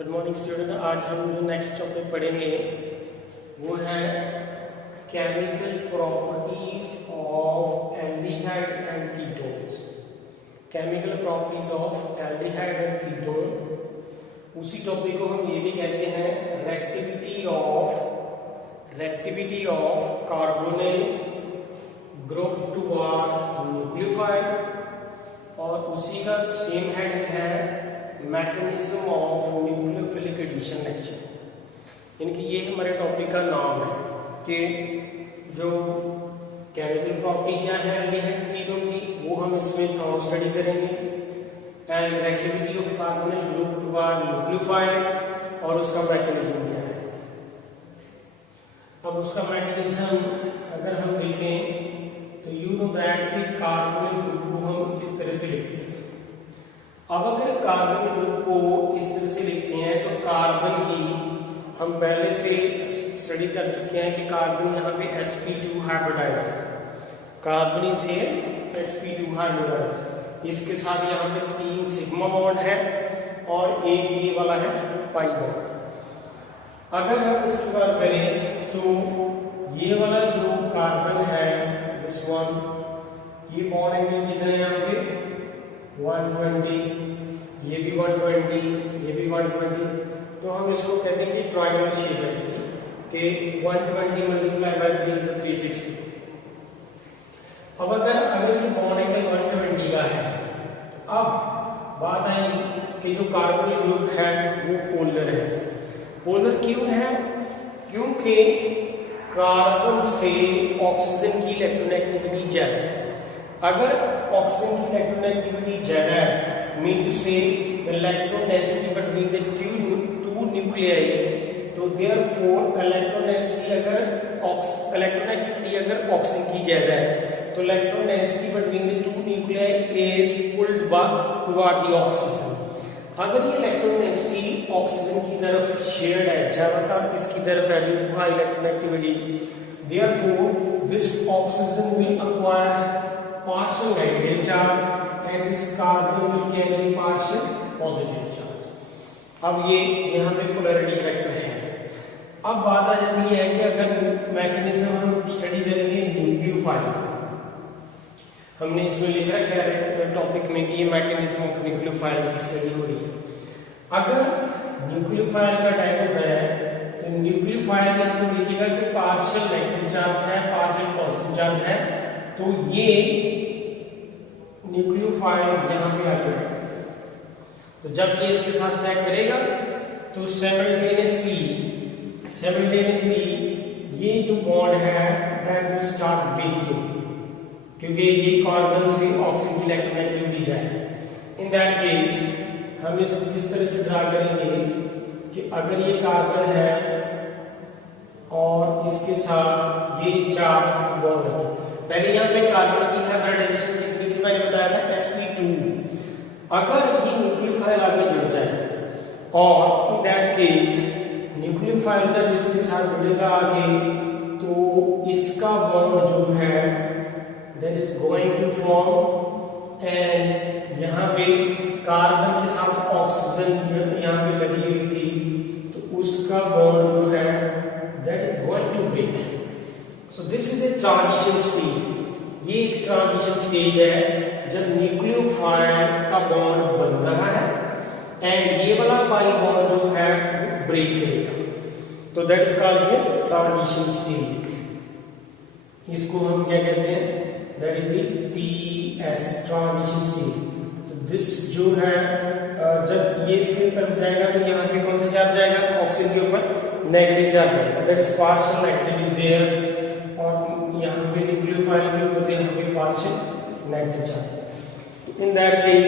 Good morning student. आज हम जो नेक्स्ट टॉपिक पढ़ेंगे वो है chemical properties of aldehyde and ketones. Chemical properties of aldehyde and ketone. उसी टॉपिक को हम ये भी कहते हैं reactivity of carbonyl group toward nucleophile, और उसी का सेम हेडिंग है mechanism of nucleophilic addition reaction. यानी कि ये हमारे टॉपिक का नाम है कि जो केमिकल प्रॉपर्टी क्या है एल्डिहाइड कीटोन की, वो हम इसमें थॉरो स्टडी करेंगे। And reactivity of carbonyl group toward nucleophile, और उसका मैकेनिज्म क्या है। अब उसका मैकेनिज्म अगर हम देखें तो यू नो दैट कि कार्बोनिल ग्रुप को हम इस तरह से लिखते हैं। अब अगर कार्बन ग्रुप को इस तरह से लिखते हैं तो कार्बन की हम पहले से स्टडी कर चुके हैं कि कार्बन यहाँ पे sp2 हाइब्रिडाइज्ड है। कार्बन से sp2 हाइब्रिडाइज्ड, इसके साथ यहाँ पे 3 सिग्मा बॉन्ड है और एक ये वाला है पाई बॉन्ड। अगर हम इसकी बात करें तो ये वाला जो कार्बन है दिस वन, ये बॉन्ड एंगल कितने हैं यहाँ पे 120, ये भी 120, ये भी 120। तो हम इसको कहते हैं कि ट्रायंगल शेप है इसकी, कि 120 मल्टीप्लाई बाय 3 इज 360। अब अगर ये बॉन्ड एंगल 120 का है, अब बात आई कि जो कार्बोनिल ग्रुप है वो पोलर है। पोलर क्यों है? क्योंकि कार्बन से ऑक्सीजन की इलेक्ट्रोनेगेटिविटी ज्यादा है। अगर ऑक्सीजन की इलेक्ट्रोनेगेटिविटी ज्यादा है, मीन टू से the electronegativity between the two nuclei, तो देयरफॉर इलेक्ट्रोनेगेटिविटी अगर ऑक्सीजन की ज्यादा है तो electronegativity between the two nuclei is pulled back toward the oxygen. अगर ये इलेक्ट्रोनेगेटिविटी ऑक्सीजन की तरफ शेयर्ड है, ज्यादातर इसकी तरफ है due to high electronegativity, therefore this oxygen will acquire partial negative charge and this carbon will carry partial positive charge। अब ये यहाँ पे पोलैरिटी कैरेक्टर है। अब बात आ जाती है कि अगर मैकेनिज्म हम स्टडी करेंगे न्यूक्लियोफाइल, हमने इसमें लिखा है क्या टॉपिक में कि ये मैकेनिज्म ऑफ न्यूक्लियोफाइल की स्टडी हो रही है। अगर न्यूक्लियोफाइल का टाइप होता है तो न्यूक्लियोफाइल यहाँ पे देखिएगा कि पार्शियल नेगेटिव चार्ज है, पार्शियल पॉजिटिव चार्ज है, तो ये न्यूक्लियोफाइल यहाँ पे आके है। तो जब ये इसके साथ अटैक करेगा तो साइमल्टेनियसली ये जो बॉन्ड है दैट विल स्टार्ट ब्रेकिंग, क्योंकि ये कार्बन से ऑक्सीजन की इलेक्ट्रोनेगेटिविटी जाए। इन दैट केस हम इसको किस तरह से ड्रा करेंगे कि अगर ये कार्बन है और इसके साथ ये 4 बॉन्ड है। पहले यहाँ पे कार्बन की हाइब्रिडाइजेशन कितना बताया था sp2। अगर ये न्यूक्लियोफाइल आगे जुड़ जाए और इन दैट केस न्यूक्लियोफाइल जब इसके साथ जुड़ेगा आगे तो इसका बॉन्ड जो है that is going to form, and यहाँ पे कार्बन के साथ ऑक्सीजन यहाँ पे लगी हुई थी तो उसका बॉन्ड जो है that is going to break. So this is a transition state। ये एक ट्रांजिशन स्टेज है जब न्यूक्लियोफाइल का बॉन्ड बन रहा है एंड ये वाला पाई बॉन्ड जो है वो ब्रेक करेगा, तो दैट इज कॉल्ड ये ट्रांजिशन स्टेज। इसको हम क्या कहते हैं? That is the TS transition stage. तो दिस जो है जब ये इसके तरफ जाएगा तो यहाँ पे कौन सा चार्ज जाएगा? ऑक्सीजन के ऊपर नेगेटिव चार्ज आएगा, that is partial negative is there, और यहाँ पे न्यूक्लियोफाइल के ऊपर यहाँ पे partial negative charge. In that case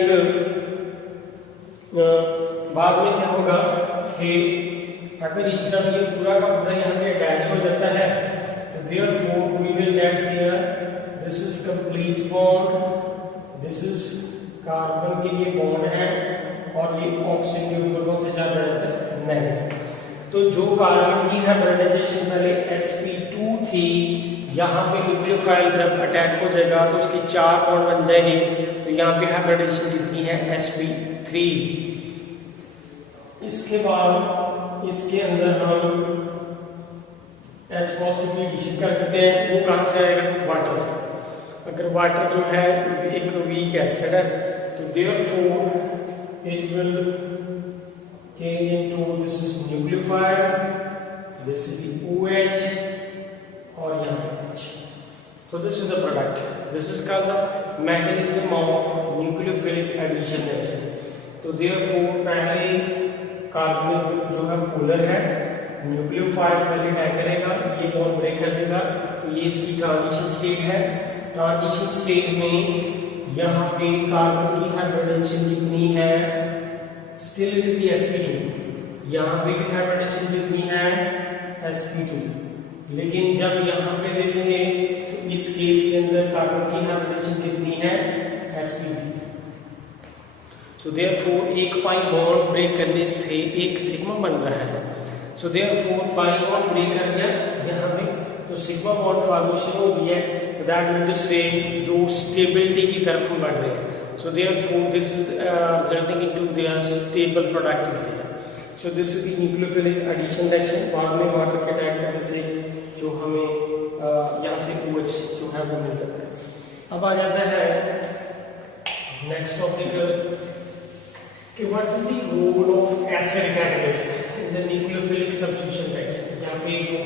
बाद में क्या होगा कि अगर जब ये पूरा का पूरा यहाँ पे अटैच हो जाता है तो therefore we will get here this is complete bond, this is carbon के ये बॉन्ड है और ये ऑक्सीजन के ऊपर कौन सा चार्ज आ जाता है? नेगेटिव। तो जो कार्बन की हाइब्रिडाइजेशन पहले sp2 थी, यहाँ पे न्यूक्लियोफाइल जब अटैक हो जाएगा तो उसकी 4 बॉन्ड बन जाएंगे, तो यहाँ पे हाइब्रिडाइजेशन कितनी है? sp3। इसके बाद इसके अंदर हम H पॉजिटिव की एडिशन कर देते हैं। वो कहाँ से आएगा? वाटर से। अगर वाटर जो है एक वीक एसिड है तो therefore it will change into this is nucleophile, this is the OH और यहाँ पे H। तो this is the product, this is called mechanism of nucleophilic addition reaction. तो देयरफॉर पहले कार्बोनिल ग्रुप जो है पोलर है, न्यूक्लियोफाइल पहले अटैक करेगा, ये बॉन्ड ब्रेक कर देगा, तो ये इसकी ट्रांजिशन स्टेट है। ट्रांजिशन स्टेट में यहाँ पे कार्बन की हाइब्रिडेशन कितनी है? Still it is the sp2। यहाँ पे भी हाइब्रिडेशन कितनी है? sp2। लेकिन जब यहाँ पे देखेंगे तो इस केस के अंदर कार्बन की हाइब्रिडेशन कितनी है? sp3। सो देयरफॉर एक पाई बॉन्ड ब्रेक करने से एक सिग्मा बन रहा है। So therefore pi bond break कर गया यहाँ पे, तो सिग्मा बॉन्ड फॉर्मेशन हो गई है। तो दैट मीन्स से जो स्टेबिलिटी की तरफ हम बढ़ रहे हैं। So therefore this is resulting into there stable product is there. So this is the nucleophilic addition reaction. बाद में वाटर के अटैक करने से जो हमें यहाँ से OH जो है वो मिल जाता है। अब आ जाता है नेक्स्ट टॉपिक कि what is the role of acid catalyst in the nucleophilic substitution reaction. यहाँ पे जो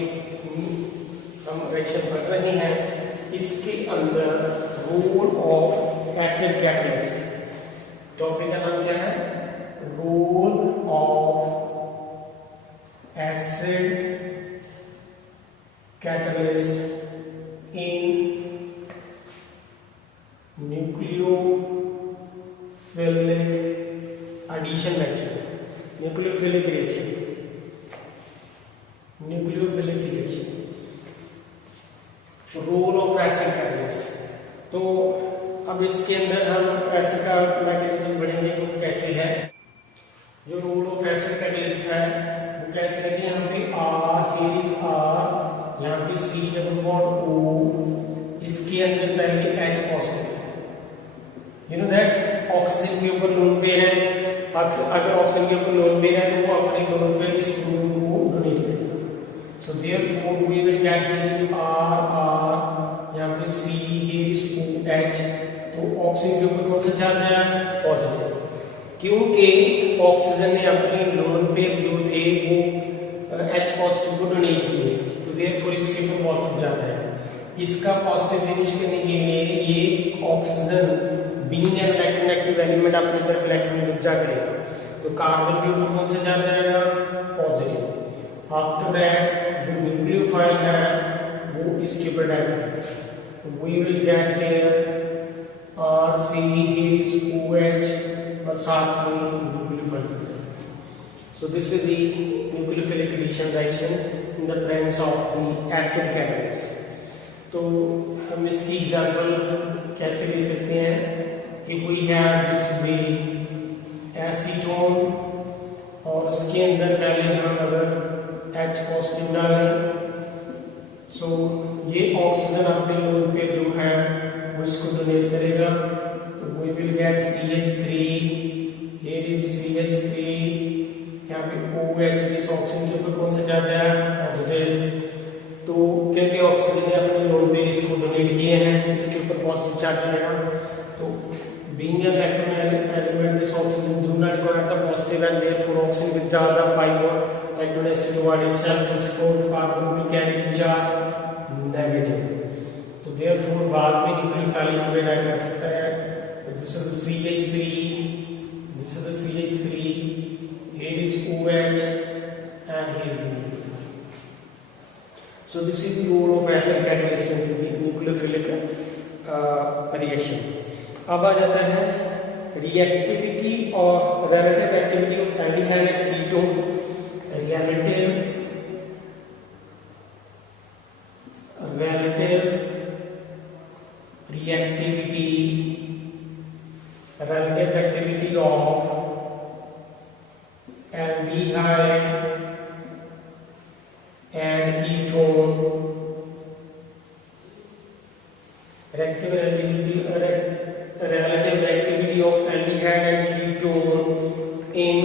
हम रिएक्शन पढ़ रहे हैं इसके अंदर role of acid catalyst. Topic का नाम क्या है? Role of acid catalyst in nucleophilic addition reaction. Nucleophilic reaction, nucleophilic reaction, role of acid catalyst. तो अब इसके अंदर हम एसिड का मैकेनिज्म पढ़ेंगे कि कैसे है। जो रोल ऑफ एसिड कैटलिस्ट है वो कैसे रहती है? यहाँ पे R, here is R, यहाँ पे C डबल बॉन्ड O, इसके अंदर पहले H positive. You know that oxygen के ऊपर लोन पेयर है। अगर ऑक्सीजन के ऊपर लोन पेयर है तो वो अपने लोन पेयर इस ग्रुप को डोनेट करेगा। So therefore we will get here is R, यहाँ पे C, here is OH। तो ऑक्सीजन के ऊपर कौन सा चार्ज है? पॉजिटिव। क्योंकि ऑक्सीजन ने अपने लोन पेयर जो थे वो H पॉजिटिव को डोनेट किए, तो देयरफॉर इसके ऊपर पॉजिटिव जाता है। इसका पॉजिटिव फिनिश करने के लिए ये oxygen being an electronegative element अपनी तरफ इलेक्ट्रॉन विड्रॉ करेगा, तो कार्बन के ऊपर कौन सा चार्ज आएगा? पॉजिटिव। आफ्टर दैट जो न्यूक्लियोफाइल है वो इसके ऊपर अटैक करेगा। We will get here RC, here is OH और साथ में nucleophile. So this is the nucleophilic addition reaction in the presence of the acid catalyst. तो हम इसकी एग्जांपल कैसे ले सकते हैं? If we have this the acetone और उसके अंदर पहले हम अगर H पॉजिटिव डालें, सो ये ऑक्सीजन अपने लोन पे जो है वो इसको डोनेट करेगा, तो we will get CH3, here is CH3, यहाँ पे OH, इस ऑक्सीजन के ऊपर कौन सा चार्ज है? पॉजिटिव। तो क्योंकि ऑक्सीजन ने अपने लोन पे इसको डोनेट किए हैं, इसके ऊपर पॉजिटिव चार्ज आएगा। तो being an electron element, this oxygen do not require the positive and therefore oxygen withdraw the pi bond electron toward itself. This fourth carbon will carry charge negative. तो therefore बाद में nucleophile यहाँ पे add कर सकता है। This is the CH3, this is the CH3, here is OH and here is nucleophile. So this is the role of acid catalyst in the nucleophilic reaction. अब आ जाता है रिएक्टिविटी और relative activity of aldehyde and ketone. Relative activity of aldehyde and ketone. relative activity of aldehyde and ketone in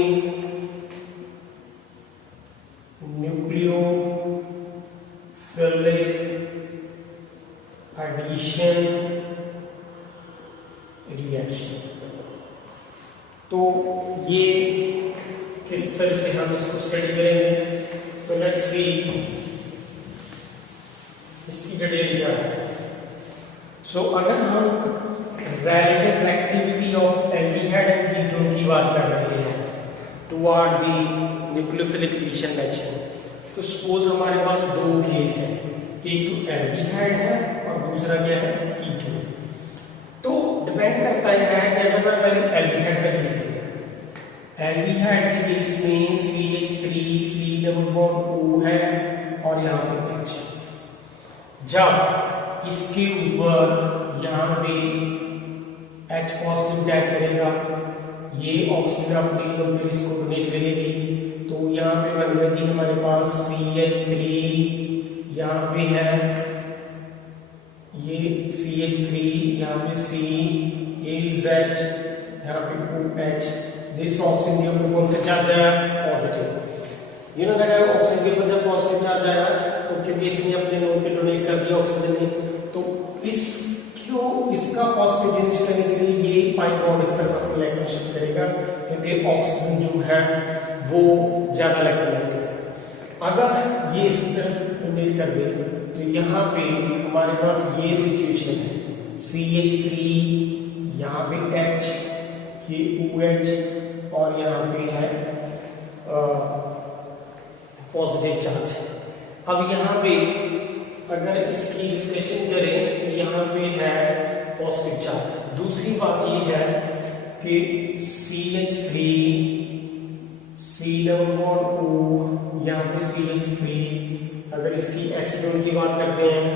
किस तरह से हम इसको स्टडी करेंगे। तो लेट्स सी इसकी डिटेल क्या है। सो अगर हम relative activity of aldehyde and ketone की बात कर रहे हैं toward the nucleophilic addition reaction, तो सपोज हमारे पास दो केस है, एक तो एल्डिहाइड है और दूसरा क्या है कीटोन। तो डिपेंड करता है कि अगर मैं पहले एल्डिहाइड का केस लेंगे, एल्डिहाइड के केस में CH3 C double bond O है और यहाँ पे H। जब इसके ऊपर यहाँ पे H पॉजिटिव टैग करेगा, ये ऑक्सीजन अपनी फिर इसको डोनेट करेगी, तो यहाँ पे बन गया कि हमारे पास CH3, यहाँ पे है ये CH3, यहाँ पे C, here is H, यहाँ पे OH। दिस ऑक्सीजन के ऊपर कौन सा चार्ज आया? Positive. You know that oxygen के ऊपर जब पॉजिटिव चार्ज आया तो क्योंकि इसने अपने नोड पे डोनेट कर दिया ऑक्सीजन ने, तो इसका पॉजिटिव चेंज करने के लिए ये पाई बॉन्ड इस तरफ इलेक्ट्रॉन शिफ्ट करेगा, क्योंकि ऑक्सीजन जो है वो ज्यादा इलेक्ट्रोनेगेटिव है। अगर ये इस तरफ डोनेट कर दे तो यहाँ पे हमारे पास ये सिचुएशन है, CH3, यहाँ पे H, ये OH और यहाँ पे है पॉजिटिव चार्ज। अब यहाँ पे अगर इसकी डिस्कशन करें तो यहाँ पे है पॉजिटिव चार्ज। दूसरी बात ये है कि CH3 C double bond O, यहाँ पे CH3, अगर इसकी एसीटोन की बात करते हैं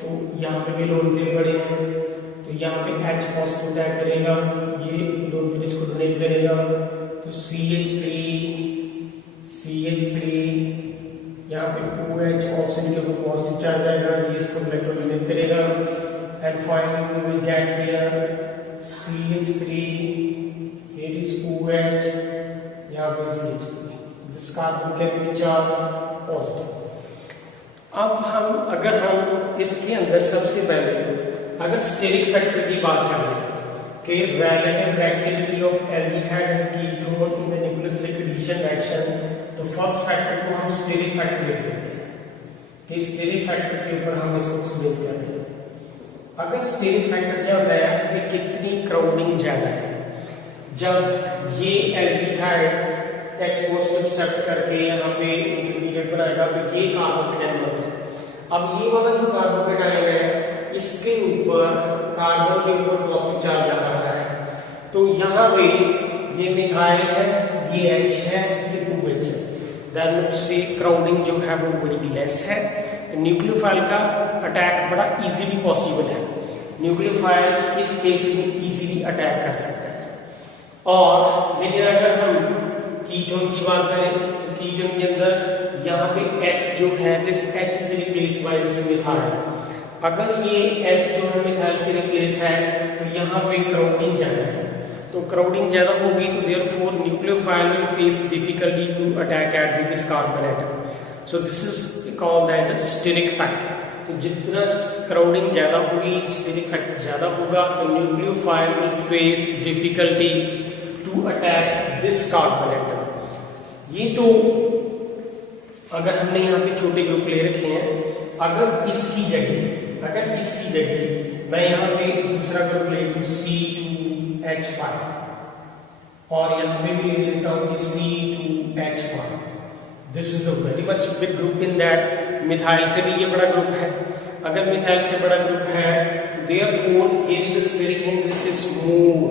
तो यहाँ पे भी लोन पेयर बड़े हैं, तो यहाँ पे H पॉजिटिव टैग करेगा, ये लोन पेयर इसको डोनेट करेगा, तो CH3 यहाँ पे OH ऑक्सीजन के ऊपर पॉजिटिव चार्ज आएगा, ये इसको इलेक्ट्रॉन डोनेट करेगा, and finally we will get here CH3, here is OH, यहाँ पे CH3, this carbon can be charge positive. अब अगर हम इसके अंदर सबसे पहले अगर स्टेरिक फैक्टर की बात करें कि relative activity of aldehyde and ketone in the nucleophilic addition reaction, तो फर्स्ट फैक्टर को हम स्टेरिक फैक्टर लिख देते हैं कि स्टेरिक फैक्टर के ऊपर हम इसको एक्सप्लेन कर रहे हैं। अगर स्टेरिक फैक्टर क्या होता है कि कितनी क्राउडिंग ज्यादा है, जब ये एल्डिहाइड H पॉजिटिव एक्सेप्ट करके यहाँ पे इंटरमीडिएट बनाएगा तो ये कार्बोकेटाइन बनता है। अब ये वाला जो कार्बोकेटाइन है इसके ऊपर कार्बन के ऊपर पॉजिटिव चार्ज आ रहा है, तो यहाँ पे ये मिथाइल है, ये H है, ये OH है, देन उससे क्राउडिंग जो है वो बड़ी लेस है, तो न्यूक्लियोफाइल का अटैक बड़ा इजीली पॉसिबल है। न्यूक्लियोफाइल इस केस में इजीली अटैक कर सकता है। और लेकिन अगर हम कीटोन की बात करें तो कीटोन के अंदर यहाँ पे H जो है, this H is replace by this methyl. अगर ये H जो है मिथाइल से रिप्लेस है तो यहाँ पे क्राउडिंग ज्यादा है, तो क्राउडिंग ज्यादा होगी तो therefore nucleophile will face difficulty to attack at this carbon atom. So this is called as steric factor. तो जितना क्राउडिंग ज्यादा होगी, स्टेरिक फैक्टर ज्यादा होगा, तो nucleophile will face difficulty to attack this carbon atom. ये तो अगर हमने यहाँ पे छोटे ग्रुप ले रखे हैं, अगर इसकी जगह मैं यहाँ पे दूसरा ग्रुप ले लूं C2H5 और यहाँ पे भी ले लेता हूँ कि C2H5, this is the very much big group in that methyl से भी ये बड़ा ग्रुप है। अगर मिथाइल से बड़ा ग्रुप है therefore here is the steric hindrance is more.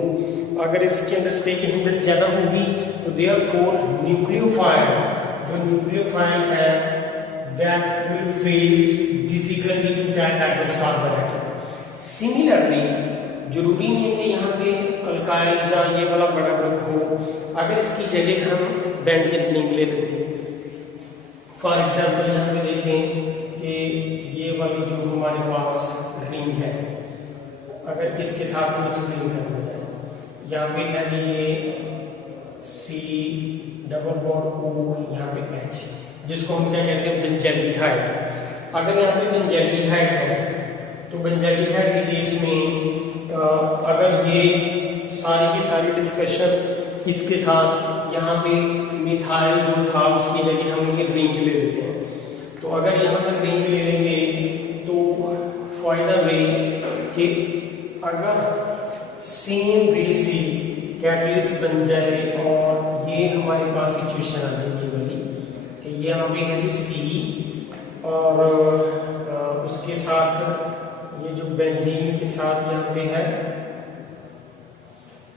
अगर इसके अंदर स्टेरिक हिंड्रेंस ज्यादा होगी तो देयरफॉर न्यूक्लियोफाइल है that will face difficulty to attack at this carbon atom. Similarly जरूरी नहीं है कि यहाँ पे अल्काइल या ये वाला बड़ा ग्रुप हो, अगर इसकी जगह हम बेंजीन लिंक ले लेते हैं, फॉर एग्जाम्पल यहाँ पे देखें कि ये वाली जो हमारे पास रिंग है, अगर इसके साथ हम एक्सप्लेन करना है, यहाँ पे है ये C डबल बॉन्ड O, यहाँ पे H, जिसको हम क्या कहते हैं बेंजल्डिहाइड। अगर यहाँ पे बेंजल्डिहाइड है तो बेंजल्डिहाइड के केस में अगर ये सारी की सारी डिस्कशन इसके साथ यहाँ पे मिथाइल जो था उसकी जगह हम ये रिंग ले लेते हैं। तो अगर यहाँ पर रिंग ले लेंगे तो फायदा में कि अगर सेम वे से कैटलिस्ट बन जाए और ये हमारे पास सिचुएशन आ जाएगी वाली कि ये यहाँ पे है जी C और उसके साथ ये जो बेंजीन के साथ यहाँ पे है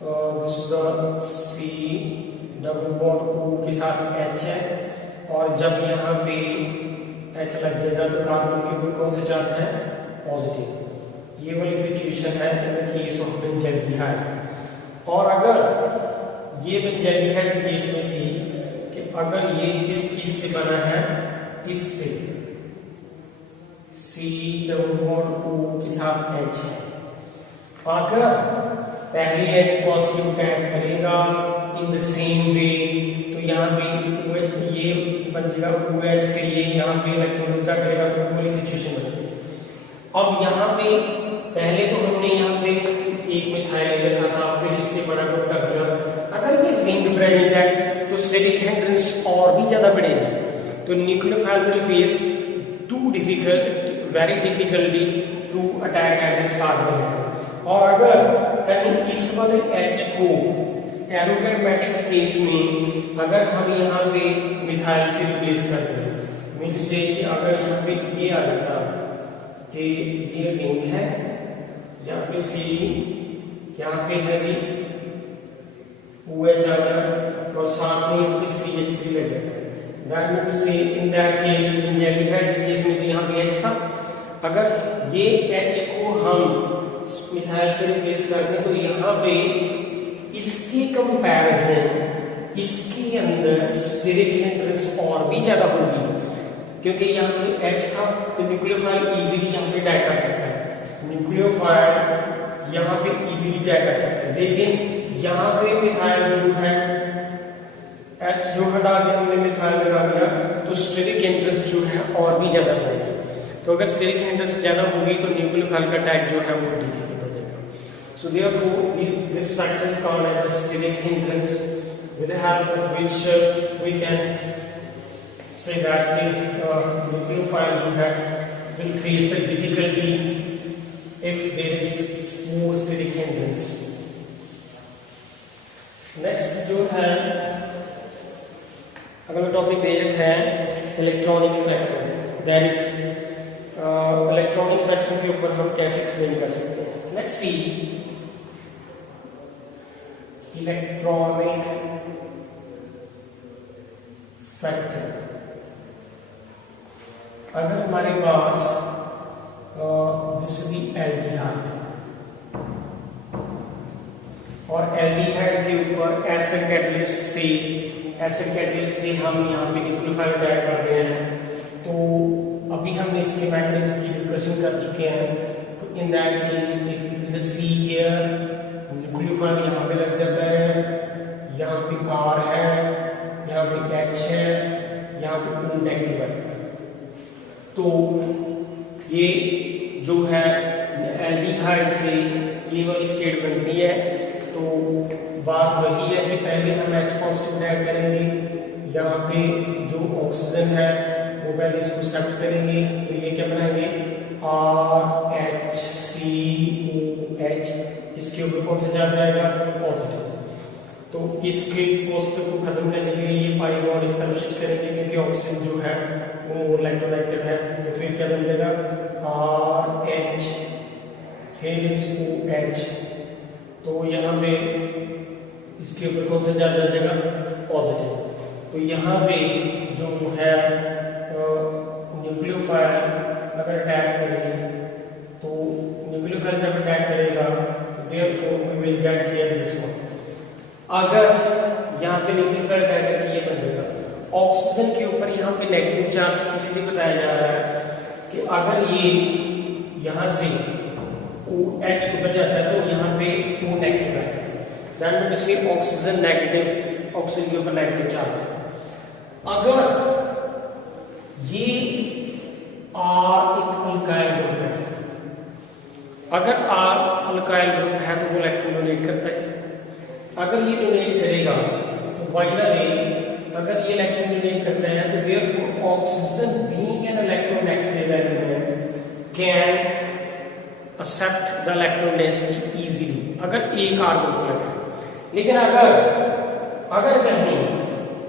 दूसरा C डबल बॉन्ड O के साथ H है और जब यहाँ पे H लग जाएगा तो कार्बन के ऊपर कौन सा चार्ज है पॉजिटिव। ये वाली सिचुएशन है in the case of benzaldehyde. और अगर ये बेंजाल्डिहाइड के केस में थी कि अगर ये किस चीज से बना है इससे C डबल बॉन्ड O के साथ H है। अगर पहले H पॉजिटिव टैग करेगा इन द सेम वे तो यहाँ पे OH ये बन जाएगा OH फिर ये यहाँ पे इलेक्ट्रॉन उल्टा करेगा तो पूरी सिचुएशन बनेगी। अब यहाँ पे पहले तो हमने यहाँ पे एक मिथाइल ले रखा था फिर इससे बड़ा ग्रुप कर दिया। अगर ये रिंग प्रेजेंट है तो स्टेरिक हिंड्रेंस और भी ज्यादा बढ़ेगी। तो nucleophile will face very difficulty to attack at this carbon. और अगर कहीं इस वाले H को एरोमेटिक केस में अगर हम यहाँ पे मिथाइल से रिप्लेस कर दें मीन से कि अगर यहाँ पे ये आ जाता कि ये रिंग है यहाँ पे C यहाँ पे है भी OH आ गया और साथ में यहाँ पे CH3 लग जाता है। दैट मीन टू से इन दैट केस बेंजाल्डिहाइड के केस में तो यहाँ पे H था। अगर ये H को हम मिथाइल से रिप्लेस कर दें तो यहाँ पे इसके कंपैरिजन इसके अंदर स्टेरिक हिंड्रेंस और भी ज्यादा होगी क्योंकि यहाँ पे H था तो न्यूक्लियोफाइल इजीली यहाँ पे अटैक कर सकता है। न्यूक्लियोफाइल यहाँ पे इजीली अटैक कर सकता है। देखिए यहाँ पे मिथाइल जो है H जो हटा के हमने मिथाइल लगा दिया तो स्टेरिक हिंड्रेंस जो है और भी ज्यादा बढ़ेगी। तो अगर स्टेरिक हिंड्रेंस ज्यादा होगी तो न्यूक्लियोफाइल का अटैक जो है वो डिफिकल्ट हो जाएगा। So therefore this factor is called as steric hindrance with the help of which we can say that the nucleophile will face the difficulty if there is more steric hindrance. Next जो है अगला topic दे रखा है electronic factor. That is electronic factor के ऊपर हम कैसे explain कर सकते हैं। Let's see electronic factor. अगर हमारे पास जैसे एल्डिहाइड और एल्डिहाइड के ऊपर एसिड कैटलिस्ट से हम यहाँ पे न्यूक्लियोफाइल अटैक कर रहे हैं तो अभी हमने इसके मैकेनिज्म की डिस्कशन कर चुके हैं। तो इन that case it see here nucleophile यहाँ पे लग जाता है, यहाँ पे R है, यहाँ पे H है, यहाँ पे O नेगेटिव है। तो ये जो है एल्डिहाइड से ये वाली स्टेट बनती है। तो बात वही है कि पहले हम H पॉजिटिव अटैक करेंगे, यहाँ पे जो ऑक्सीजन है वो पहले इसको एक्सेप्ट करेंगे तो ये क्या बनाएंगे RHCOH, इसके ऊपर कौन सा चार्ज जाएगा पॉजिटिव। तो इसके पॉजिटिव को खत्म करने के लिए ये पाई बॉन्ड इस तरफ शिफ्ट करेंगे क्योंकि ऑक्सीजन जो है वो मोर इलेक्ट्रोनेगेटिव है। तो फिर क्या बन जाएगा RH here is OH। तो यहाँ पे इसके ऊपर कौन सा चार्ज आ जाएगा पॉजिटिव। तो यहाँ पे जो है न्यूक्लियोफाइल अगर अटैक करेगा तो न्यूक्लियोफाइल जब अटैक करेगा तो therefore we will get here this one. अगर यहाँ पे न्यूक्लियोफाइल अटैक करके ये बनेगा ऑक्सीजन के ऊपर यहाँ पे नेगेटिव चार्ज इसलिए बताया जा रहा है कि अगर ये यहाँ से OH उतर जाता है तो यहाँ पे O नेगेटिव है। दैट मीन्स से ऑक्सीजन नेगेटिव, ऑक्सीजन के ऊपर नेगेटिव चार्ज। अगर ये R एक अल्काइल ग्रुप है, अगर R अल्काइल ग्रुप है तो वो इलेक्ट्रॉन डोनेट करता है। अगर ये डोनेट करेगा तो बाय द वे अगर ये इलेक्ट्रॉन डोनेट करता है तो therefore oxygen being an electronegative element can accept the electron density easily, अगर एक R ग्रुप लगा है। लेकिन अगर कहीं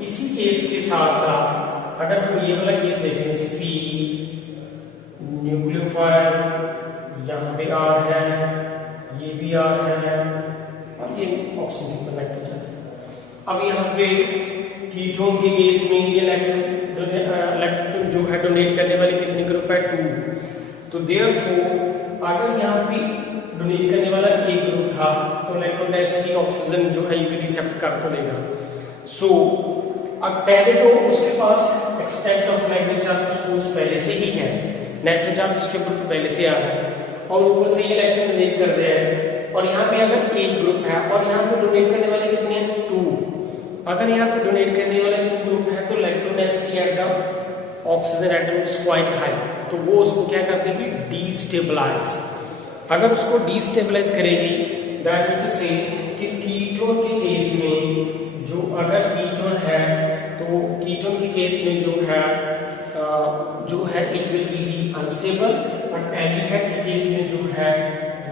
इसी केस के साथ साथ अगर हम ये वाला केस देखें, C न्यूक्लियोफाइल, यहाँ पे R है, ये भी R है और ये ऑक्सीजन कनेक्टेड है। अब यहाँ पे कीटोन के केस में ये इलेक्ट्रॉन जो है डोनेट करने वाले कितने ग्रुप है, 2। तो देयरफॉर अगर यहाँ पे डोनेट करने वाला एक ग्रुप था तो इलेक्ट्रॉन डेंसिटी ऑक्सीजन जो है इजीली एक्सेप्ट कर लेगा। सो अब पहले तो उसके पास एक्सटेंट ऑफ नेगेटिव चार्ज पहले से ही है, नेगेटिव चार्ज उसके ऊपर तो पहले से आ रहा है और ऊपर से ये इलेक्ट्रॉन डोनेट कर रहे हैं। और यहाँ पे अगर एक ग्रुप है और यहाँ पे डोनेट करने वाले कितने हैं, 2। अगर यहाँ पे डोनेट करने वाले 2 ग्रुप है तो electron density at the oxygen atom is quite high, तो वो उसको क्या करते हैं कि डीस्टेबलाइज। अगर उसको डीस्टेबलाइज करेगी दैट मीन टू से कि कीटोन के केस में जो अगर कीटोन है तो कीटोन के केस में जो है it will be the unstable, but aldehyde के केस में जो है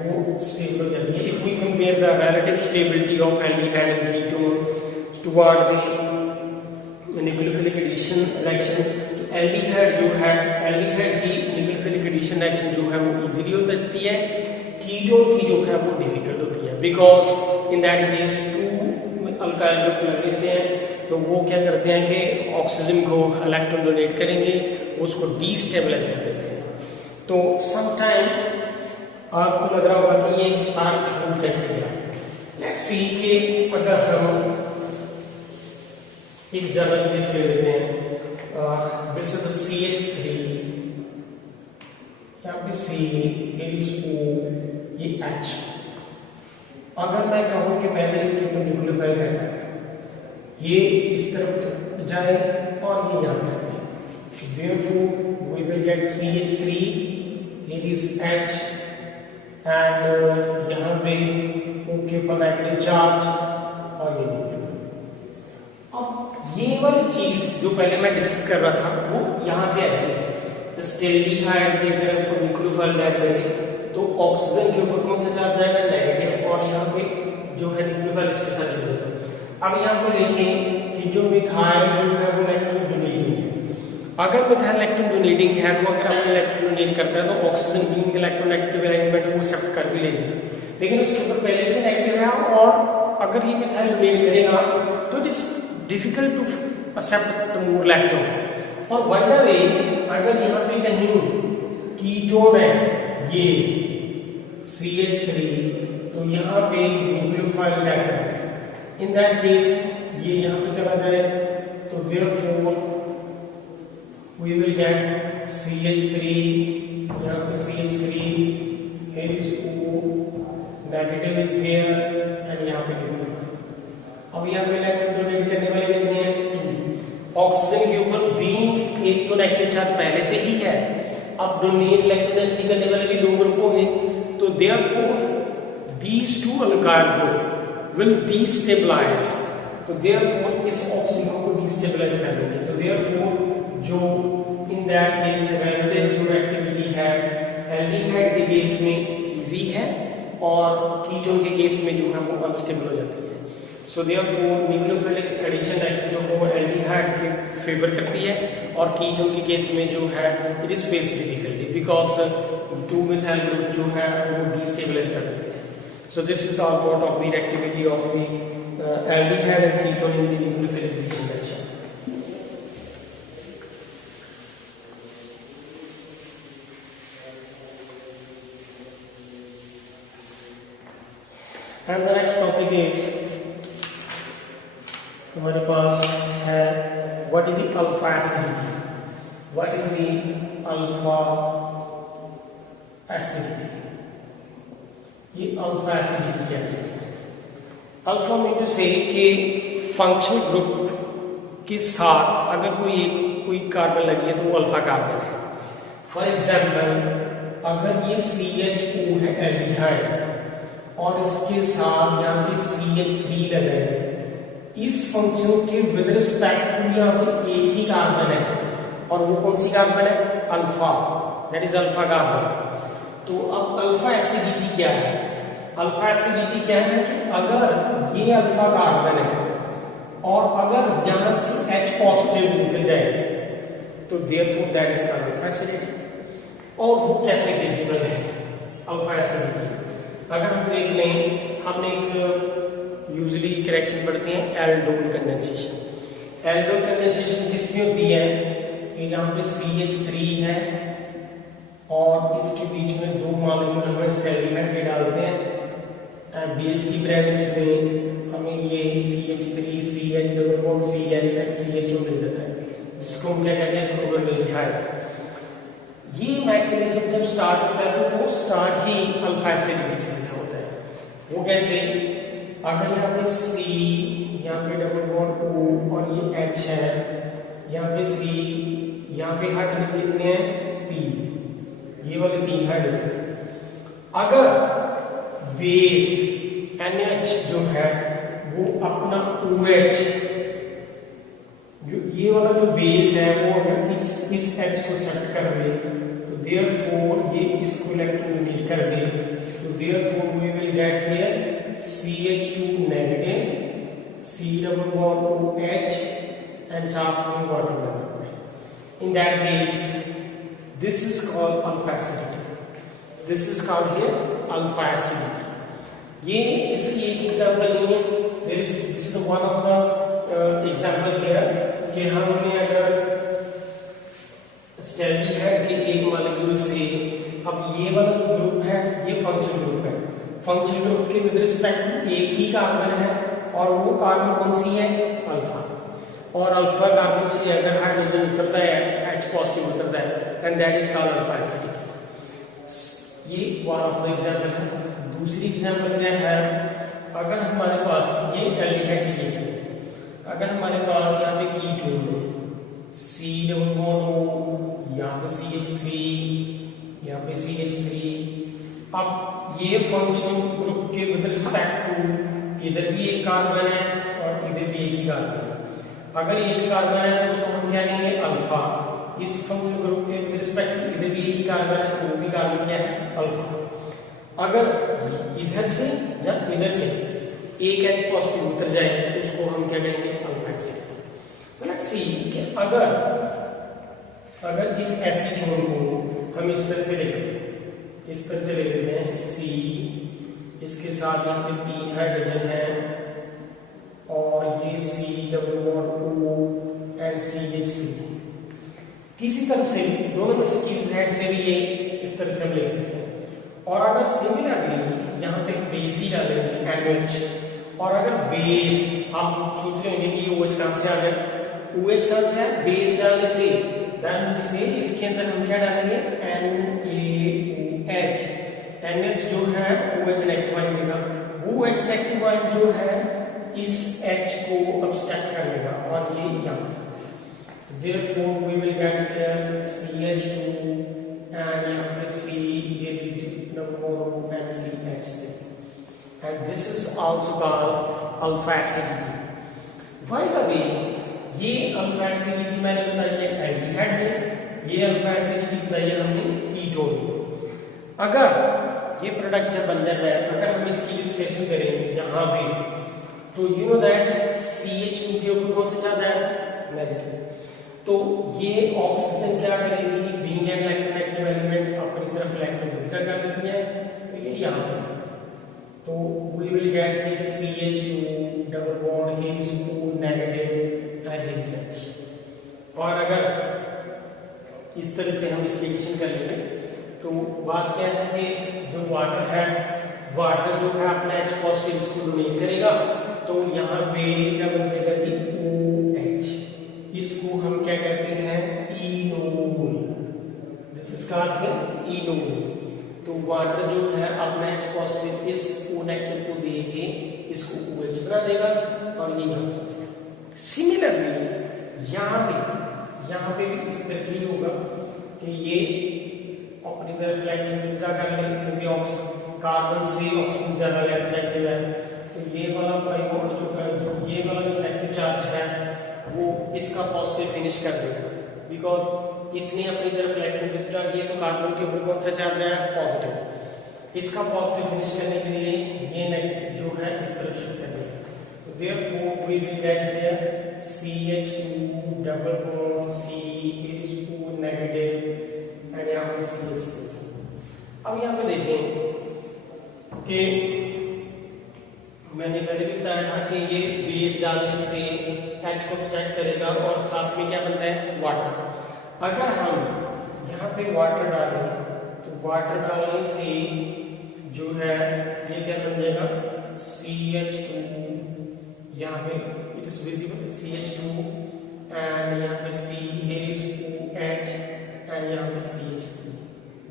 वो स्टेबल रहती है। If we compare the relative stability of aldehyde and ketone toward the nucleophilic addition reaction, तो एल्डिहाइड जो है एल्डिहाइड की न्यूक्लियोफिलिक एडिशन रिएक्शन जो है वो इजीली हो सकती है, कीटोन की जो है वो डिफिकल्ट होती है, because in that case 2 alkyl group लग लेते हैं तो वो क्या करते हैं कि ऑक्सीजन को इलेक्ट्रॉन डोनेट करेंगे, उसको डीस्टेबलाइज कर देते हैं। तो समटाइम आपको लग रहा होगा कि ये सारा कुछ हो कैसे गया। लेट्स सी कि अगर हम एक जनरल केस ले लेते हैं, दिस इज द CH3, यहाँ पे C, O, ये H। अगर मैं कहूं कि मैंने इसके ऊपर न्यूक्लियोफाइल करना है, ये इस तरफ जाए और ये यहाँ पे आए, therefore we will get CH3, here is H and यहाँ पे O के ऊपर नेगेटिव चार्ज और ये न्यूक्लियोफाइल। अब ये वाली चीज जो पहले मैं डिस्कस कर रहा था वो यहाँ से आती है। एल्डिहाइड के अगर आपको न्यूक्लियोफाइल ऐड करें तो ऑक्सीजन के ऊपर कौन सा चार्ज आएगा, नेगेटिव, और यहाँ पे जो है न्यूक्लियोफाइल इसके साथ जुड़ जाता है। अब यहाँ पे देखें कि जो मिथाइल जो है वो इलेक्ट्रॉन डोनेटिंग है। अगर मिथाइल इलेक्ट्रॉन डोनेटिंग है तो अगर हम इलेक्ट्रॉन डोनेट करता है तो ऑक्सीजन बीइंग इलेक्ट्रोनेगेटिव एलिमेंट वो एक्सेप्ट कर भी लेगा, लेकिन उसके ऊपर पहले से नेगेटिव है और अगर ये मिथाइल डोनेट करेगा तो it is difficult to accept the more electron. और बाय द वे अगर यहाँ पे कहीं कीटोन है ये CH3 तो यहाँ पे न्यूक्लियोफाइल क्या करें, इन दैट केस ये यहाँ पे चला जाए तो therefore we will get CH3, यहाँ पे CH3, here is O, negative is there and यहाँ पे न्यूक्लियोफाइल। अब यहाँ पे इलेक्ट्रॉन डोनेट करने वाले कितने हैं, ऑक्सीजन के ऊपर बीइंग एक तो नेगेटिव चार्ज पहले से ही है, अब डोनेट इलेक्ट्रॉन करने वाले भी 2 ग्रुप होंगे, तो therefore these 2 alkyl group will destabilize, तो देयरफॉर इस ऑक्सीजन को डिस्टेबलाइज कर देंगे। तो देयरफॉर जो इन दैट केस रिलेटिव जो एक्टिविटी है एल्डिहाइड के केस में इजी है और कीटोन के केस में जो है वो अनस्टेबल हो जाती है। So therefore nucleophilic addition reaction जो है वो एल्डिहाइड के फेवर करती है और कीटोन के केस में जो है it is face difficulty because 2 methyl group जो है वो डिस्टेबलाइज कर देते हैं। So this is all about of the activity of the aldehyde and ketone in the nucleophilic addition reaction. And the next topic is हमारे पास है what is the alpha acidity, what is the alpha acidity, ये alpha acidity क्या चीज है। Alpha mean to से कि functional group के साथ अगर कोई कार्बन लगी है तो वो अल्फा कार्बन है। फॉर एग्जाम्पल अगर ये CHO है एल्डिहाइड और इसके साथ यहाँ पे CH3 लगा है इस फंक्शन के विद रिस्पेक्ट टू यहाँ पे एक ही कार्बन है और वो कौन सी कार्बन है, alpha, that is alpha carbon. तो अब अल्फा एसिडिटी क्या है, अल्फा एसिडिटी क्या है कि अगर ये अल्फा कार्बन है और अगर यहां से H पॉजिटिव निकल जाए तो therefore that is called alpha acidity. और वो कैसे फिजिबल है अल्फा एसिडिटी, अगर हम देख लें, हमने एक यूजुअली करेक्शन पढ़ते हैं एल्डोल कंडेंसेशन। एल्डोल कंडेंसेशन किसमें होती है, यहाँ पे CH3 है और इसके बीच में दो मॉलिक्यूल हम एल्डिहाइड के डालते हैं, बेस की प्रेजेंस में हमें ये CH3 CH double bond CH and CHO मिल जाता है, जिसको हम क्या कहते हैं, क्लोरोल्डिहाइड। ये मैकेनिज्म जब स्टार्ट होता है तो वो स्टार्ट ही अल्फा एसिडिटी से होता है। वो कैसे, अगर यहाँ पे C, यहाँ पे डबल बॉन्ड O और ये H है, यहाँ पे C, यहाँ पे हाइड्रोजन कितने हैं, 3, ये वाले 3 हाइड्रोजन। अगर बेस NH जो है वो अपना OH, ये वाला जो बेस है वो अगर इस H को सेट कर दे तो देयरफॉर ये इसको इलेक्ट्रोनेगेट कर दे, तो therefore we will get here CH2 negative, C double bond OH and साथ में वाटर बना। In that case this is called alpha acidity, this is called here alpha acidity. ये इसकी एक एग्जांपल नहीं है, there is this is one of the example here कि हमने अगर एल्डिहाइड के एक मॉलिक्यूल से, अब ये वाला जो ग्रुप है ये फंक्शनल ग्रुप है, फंक्शनल ग्रुप के विद रिस्पेक्ट एक ही कार्बन है और वो कार्बन कौन सी है, अल्फा, और अल्फा कार्बन से अगर हाइड्रोजन उतरता है, H पॉजिटिव उतरता है, and that is called alpha acidity. ये वन ऑफ द एग्जांपल है। दूसरी एग्जांपल क्या है, अगर हमारे पास ये एल्डिहाइड की केस है, अगर हमारे पास यहाँ पे कीटोन है, C डबल बॉन्ड O, यहाँ पे CH3, यहाँ पे CH3, अब ये फंक्शन ग्रुप के विद रिस्पेक्ट टू इधर भी एक कार्बन है और इधर भी एक ही कार्बन है। अगर एक कार्बन है तो उसको हम क्या कहेंगे, अल्फा। इस फंक्शन ग्रुप के विद रिस्पेक्ट टू इधर भी एक ही कार्बन है तो वो भी कार्बन क्या है, अल्फा। अगर इधर से या इधर से एक H पॉजिटिव उतर जाए तो उसको हम क्या कहेंगे, अल्फा एसिड। तो लेट्स सी कि अगर इस एसिटोन को हम इस तरह से लिख लें, इस तरह से लिख लेते हैं कि C, इसके साथ यहाँ पे 3 हाइड्रोजन है और ये C double bond O and CH3, किसी तरफ से भी, दोनों में से किसी साइड से भी ये इस तरह से हम लिख सकते हैं। और अगर सिमिलरली यहाँ पे बेस ही डालेंगे NH, और अगर बेस आप सोच रहे होंगे कि OH कहां से आ गया, OH कहां से है, बेस डालने से, दैट से इसके अंदर हम क्या डालेंगे, NaOH। NH जो है OH नेगेटिव आयन देगा, वो OH नेगेटिव आयन जो है इस H को अब्स्ट्रैक्ट कर देगा और ये यहाँ, therefore we will get here CH2 and यहाँ पे C, here is number and CH3, and this is also called alpha acidity. By the way, ये अल्फा एसिडिटी मैंने बताई है एल्डिहाइड में, ये अल्फा एसिडिटी बताई है हमने कीटोन में। अगर ये प्रोडक्ट जब बन जाता है, अगर हम इसकी डिस्कशन करें यहाँ पे, तो यू नो दैट CH2 के ऊपर कौन सा चार्ज आया था, नेगेटिव। तो ये ऑक्सीजन क्या करेगी, बीइंग एन इलेक्ट्रोनेगेटिव एलिमेंट अपनी तरफ इलेक्ट्रॉन कर देती है, तो ये यहाँ पे, तो we will get here CH2 double bond, here is O negative and here is H। और अगर इस तरह से हम इसकी एडिशन कर लेंगे तो बात क्या है कि जो वाटर है, वाटर जो है अपना H पॉजिटिव इसको डोनेट करेगा, तो यहाँ पे क्या बनेगा जी, OH, इसको हम क्या कहते हैं, enol, this is called enol. तो वाटर जो है अपना H पॉजिटिव इस O नेगेटिव को देके इसको OH बना देगा और ये यहाँ। सिमिलरली यहाँ पे भी इस तरह से होगा कि ये अपनी तरफ इलेक्ट्रॉन विड्रॉ कर लेंगे, क्योंकि कार्बन से ऑक्सीजन ज्यादा इलेक्ट्रोनेगेटिव है, तो ये वाला बाई बॉन्ड जो ये वाला जो नेगेटिव चार्ज है वो इसका पॉजिटिव फिनिश कर देगा, बिकॉज इसने अपनी तरफ इलेक्ट्रॉन विथड्रॉ किया तो कार्बन के ऊपर कौन सा चार्ज है, पॉजिटिव। इसका पॉजिटिव फिनिश करने के लिए ये नेगेटिव जो है इस तरफ शिफ्ट कर देगा, तो therefore we will get here CH2 double bond CH2 negative and यहाँ पे CH3। अब यहाँ पे देखें कि मैंने पहले भी बताया था कि ये बेस डालने से H को स्टैक करेगा और साथ में क्या बनता है, वाटर। अगर हम यहाँ पे वाटर डालें तो वाटर डालने से जो है ये क्या बन जाएगा, CH2, यहाँ पे it is visible CH2 and यहाँ पे CH2H एंड यहाँ पे CH3,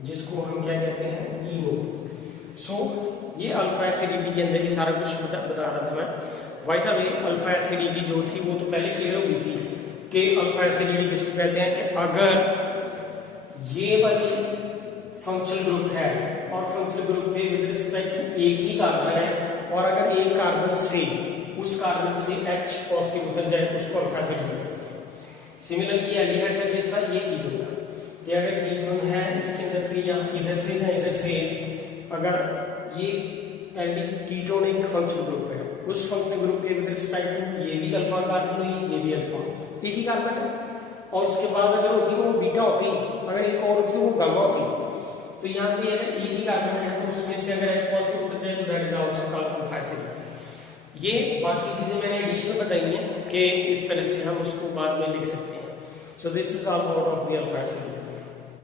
जिसको हम क्या कहते हैं, इनो। सो ये अल्फा एसिडिटी के अंदर ही सारा कुछ बता रहा था मैं। Bye the way alpha acidity जो थी वो तो पहले क्लियर हो गई थी कि अल्फा एसिडिटी किसको कहते हैं, कि अगर ये वाली फंक्शनल ग्रुप है और फंक्शनल ग्रुप पे विद रिस्पेक्ट टू एक ही कार्बन है और अगर एक कार्बन से उस कार्बन से H पॉजिटिव उतर जाए तो उसको अल्फा एसिडिटी कहते हैं। सिमिलरली ये एल्डिहाइड का केस था, ये कीटोन था कि अगर कीटोन है इसके अंदर से या इधर से या इधर से, अगर ये कीटोन एक फंक्शनल ग्रुप है, उस फंक्शनल ग्रुप के विद रिस्पेक्ट टू ये भी अल्फा कार्बन हुई, ये भी अल्फा, एक ही कार्बन है, और उसके बाद अगर होती वो बीटा होती, अगर एक और होती वो गामा होती। तो यहाँ पे अगर एक ही कार्बन है तो उसमें से अगर H पॉजिटिव उतर जाए तो that is also called alpha acidity. ये बाकी चीजें मैंने एडिशनल बताई हैं कि इस तरह से हम उसको बाद में लिख सकते हैं। So this is all about of the alpha acidity.